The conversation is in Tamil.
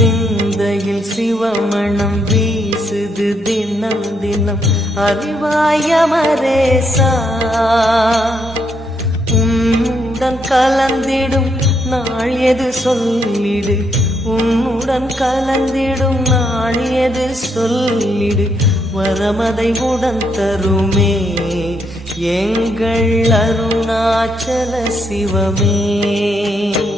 சிந்தையில் சிவமணம் வீசுது தினம் தினம் அறிவாயமரேசா உன்னுடன் கலந்திடும் நாள் எது சொல்லிடு உன்னுடன் கலந்திடும் நாள் எது சொல்லிடு வரமதை உடன் தருமே எங்கள் அருணாச்சல சிவமே.